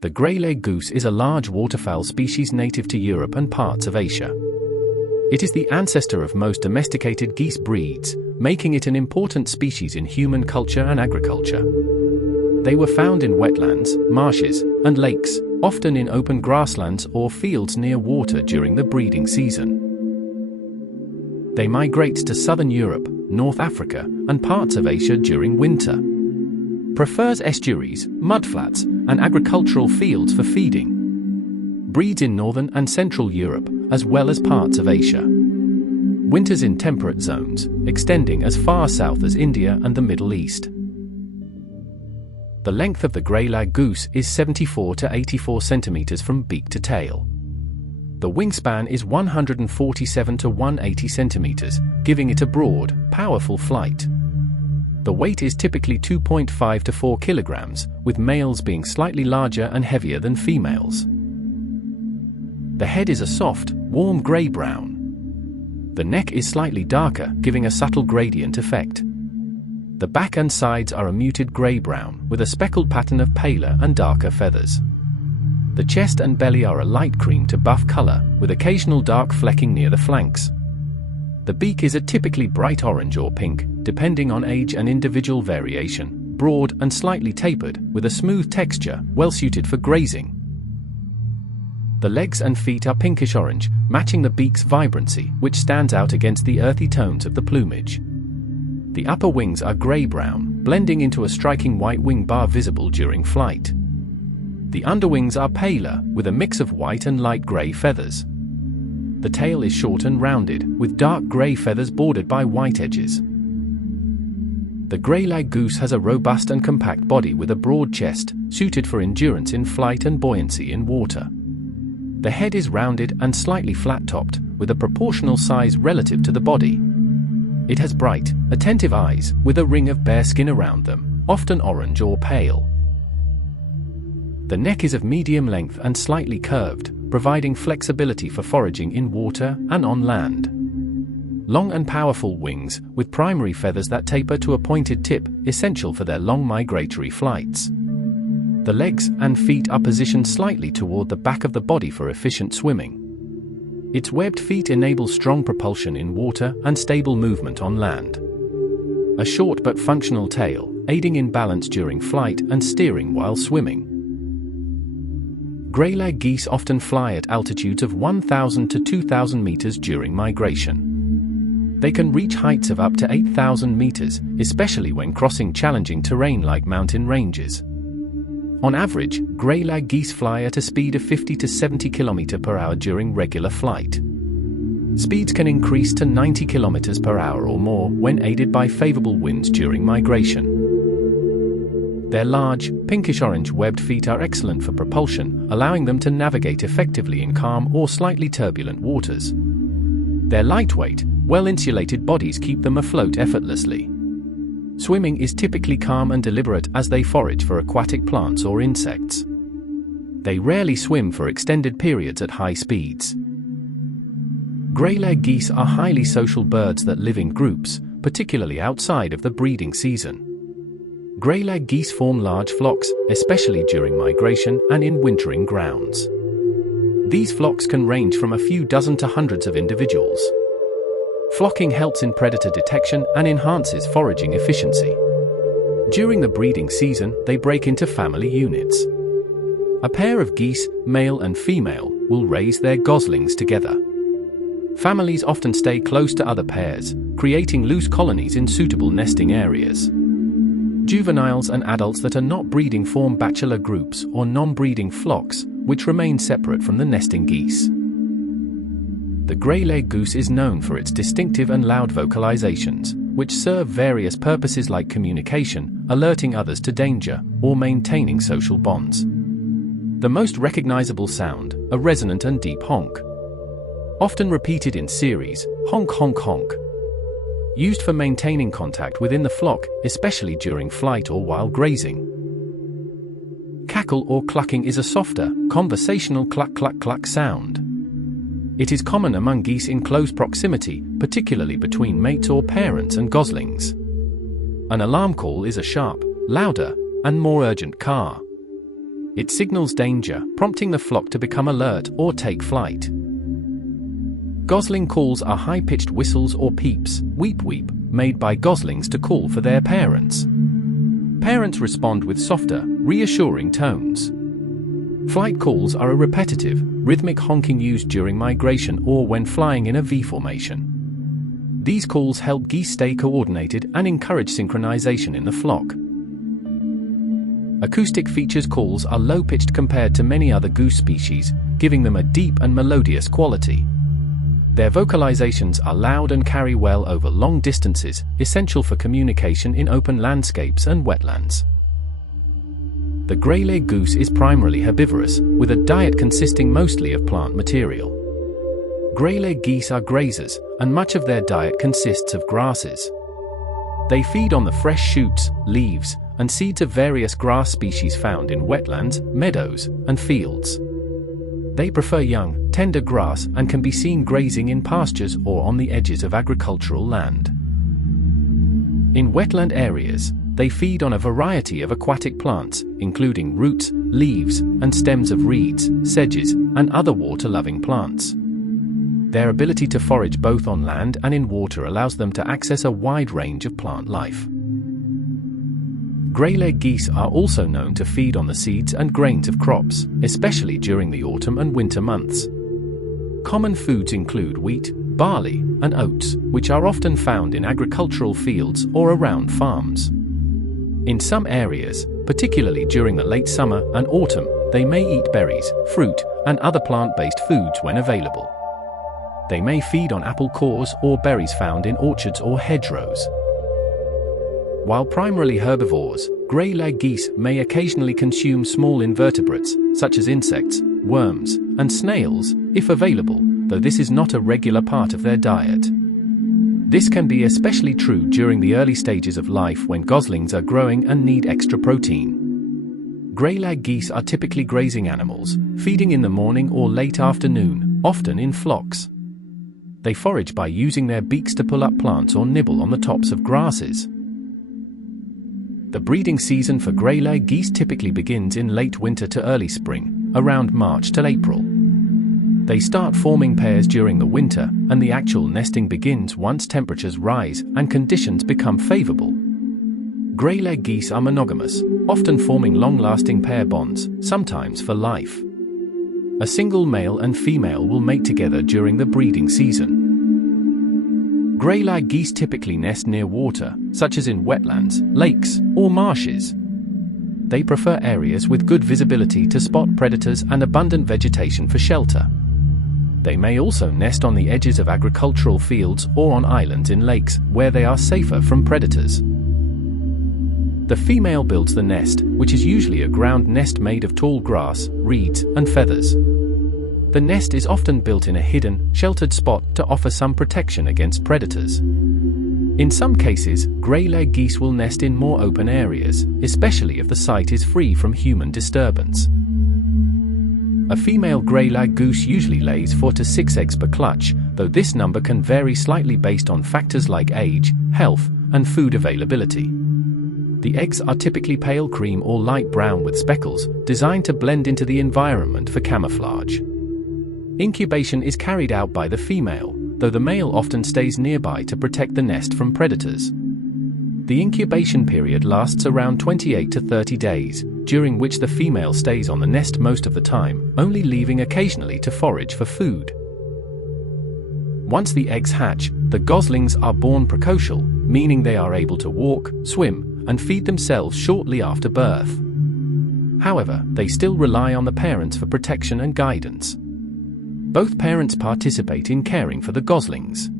The Greylag goose is a large waterfowl species native to Europe and parts of Asia. It is the ancestor of most domesticated geese breeds, making it an important species in human culture and agriculture. They were found in wetlands, marshes, and lakes, often in open grasslands or fields near water during the breeding season. They migrate to southern Europe, North Africa, and parts of Asia during winter. Prefers estuaries, mudflats, and agricultural fields for feeding. Breeds in northern and central Europe, as well as parts of Asia. Winters in temperate zones, extending as far south as India and the Middle East. The length of the Greylag goose is 74 to 84 centimeters from beak to tail. The wingspan is 147 to 180 centimeters, giving it a broad, powerful flight. The weight is typically 2.5 to 4 kilograms, with males being slightly larger and heavier than females. The head is a soft, warm grey-brown. The neck is slightly darker, giving a subtle gradient effect. The back and sides are a muted grey-brown, with a speckled pattern of paler and darker feathers. The chest and belly are a light cream to buff color, with occasional dark flecking near the flanks. The beak is a typically bright orange or pink, depending on age and individual variation, broad and slightly tapered, with a smooth texture, well suited for grazing. The legs and feet are pinkish-orange, matching the beak's vibrancy, which stands out against the earthy tones of the plumage. The upper wings are grey-brown, blending into a striking white wing bar visible during flight. The underwings are paler, with a mix of white and light grey feathers. The tail is short and rounded, with dark grey feathers bordered by white edges. The Greylag goose has a robust and compact body with a broad chest, suited for endurance in flight and buoyancy in water. The head is rounded and slightly flat-topped, with a proportional size relative to the body. It has bright, attentive eyes, with a ring of bare skin around them, often orange or pale. The neck is of medium length and slightly curved, providing flexibility for foraging in water and on land. Long and powerful wings, with primary feathers that taper to a pointed tip, essential for their long migratory flights. The legs and feet are positioned slightly toward the back of the body for efficient swimming. Its webbed feet enable strong propulsion in water and stable movement on land. A short but functional tail, aiding in balance during flight and steering while swimming. Greylag geese often fly at altitudes of 1,000 to 2,000 meters during migration. They can reach heights of up to 8,000 meters, especially when crossing challenging terrain like mountain ranges. On average, Greylag geese fly at a speed of 50 to 70 km per hour during regular flight. Speeds can increase to 90 km per hour or more when aided by favorable winds during migration. Their large, pinkish-orange webbed feet are excellent for propulsion, allowing them to navigate effectively in calm or slightly turbulent waters. Their lightweight, well-insulated bodies keep them afloat effortlessly. Swimming is typically calm and deliberate as they forage for aquatic plants or insects. They rarely swim for extended periods at high speeds. Greylag geese are highly social birds that live in groups, particularly outside of the breeding season. Greylag geese form large flocks, especially during migration and in wintering grounds. These flocks can range from a few dozen to hundreds of individuals. Flocking helps in predator detection and enhances foraging efficiency. During the breeding season, they break into family units. A pair of geese, male and female, will raise their goslings together. Families often stay close to other pairs, creating loose colonies in suitable nesting areas. Juveniles and adults that are not breeding form bachelor groups or non-breeding flocks, which remain separate from the nesting geese. The Greylag goose is known for its distinctive and loud vocalizations, which serve various purposes like communication, alerting others to danger, or maintaining social bonds. The most recognizable sound, a resonant and deep honk. Often repeated in series, honk honk honk. Used for maintaining contact within the flock, especially during flight or while grazing. Cackle or clucking is a softer, conversational cluck cluck cluck sound. It is common among geese in close proximity, particularly between mates or parents and goslings. An alarm call is a sharp, louder, and more urgent caw. It signals danger, prompting the flock to become alert or take flight. Gosling calls are high-pitched whistles or peeps, weep-weep, made by goslings to call for their parents. Parents respond with softer, reassuring tones. Flight calls are a repetitive, rhythmic honking used during migration or when flying in a V formation. These calls help geese stay coordinated and encourage synchronization in the flock. Acoustic features calls are low-pitched compared to many other goose species, giving them a deep and melodious quality. Their vocalizations are loud and carry well over long distances, essential for communication in open landscapes and wetlands. The Greylag goose is primarily herbivorous, with a diet consisting mostly of plant material. Greylag geese are grazers, and much of their diet consists of grasses. They feed on the fresh shoots, leaves, and seeds of various grass species found in wetlands, meadows, and fields. They prefer young, tender grass and can be seen grazing in pastures or on the edges of agricultural land. In wetland areas, they feed on a variety of aquatic plants, including roots, leaves, and stems of reeds, sedges, and other water-loving plants. Their ability to forage both on land and in water allows them to access a wide range of plant life. Greylag geese are also known to feed on the seeds and grains of crops, especially during the autumn and winter months. Common foods include wheat, barley, and oats, which are often found in agricultural fields or around farms. In some areas, particularly during the late summer and autumn, they may eat berries, fruit, and other plant-based foods when available. They may feed on apple cores or berries found in orchards or hedgerows. While primarily herbivores, Greylag geese may occasionally consume small invertebrates, such as insects, worms, and snails, if available, though this is not a regular part of their diet. This can be especially true during the early stages of life when goslings are growing and need extra protein. Greylag geese are typically grazing animals, feeding in the morning or late afternoon, often in flocks. They forage by using their beaks to pull up plants or nibble on the tops of grasses. The breeding season for Greylag geese typically begins in late winter to early spring, around March till April. They start forming pairs during the winter, and the actual nesting begins once temperatures rise and conditions become favorable. Greylag geese are monogamous, often forming long-lasting pair bonds, sometimes for life. A single male and female will mate together during the breeding season. Greylag geese typically nest near water, such as in wetlands, lakes, or marshes. They prefer areas with good visibility to spot predators and abundant vegetation for shelter. They may also nest on the edges of agricultural fields or on islands in lakes, where they are safer from predators. The female builds the nest, which is usually a ground nest made of tall grass, reeds, and feathers. The nest is often built in a hidden, sheltered spot to offer some protection against predators. In some cases, Greylag geese will nest in more open areas, especially if the site is free from human disturbance. A female Greylag goose usually lays 4 to 6 eggs per clutch, though this number can vary slightly based on factors like age, health, and food availability. The eggs are typically pale cream or light brown with speckles, designed to blend into the environment for camouflage. Incubation is carried out by the female, though the male often stays nearby to protect the nest from predators. The incubation period lasts around 28 to 30 days, during which the female stays on the nest most of the time, only leaving occasionally to forage for food. Once the eggs hatch, the goslings are born precocial, meaning they are able to walk, swim, and feed themselves shortly after birth. However, they still rely on the parents for protection and guidance. Both parents participate in caring for the goslings.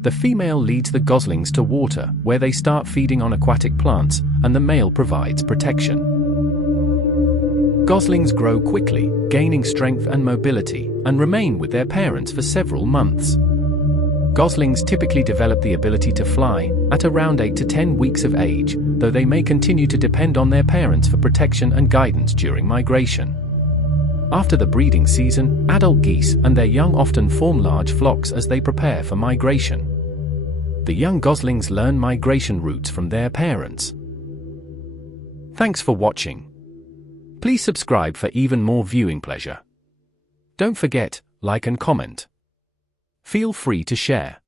The female leads the goslings to water, where they start feeding on aquatic plants, and the male provides protection. Goslings grow quickly, gaining strength and mobility, and remain with their parents for several months. Goslings typically develop the ability to fly at around 8 to 10 weeks of age, though they may continue to depend on their parents for protection and guidance during migration. After the breeding season, adult geese and their young often form large flocks as they prepare for migration. The young goslings learn migration routes from their parents. Thanks for watching. Please subscribe for even more viewing pleasure. Don't forget, like and comment. Feel free to share.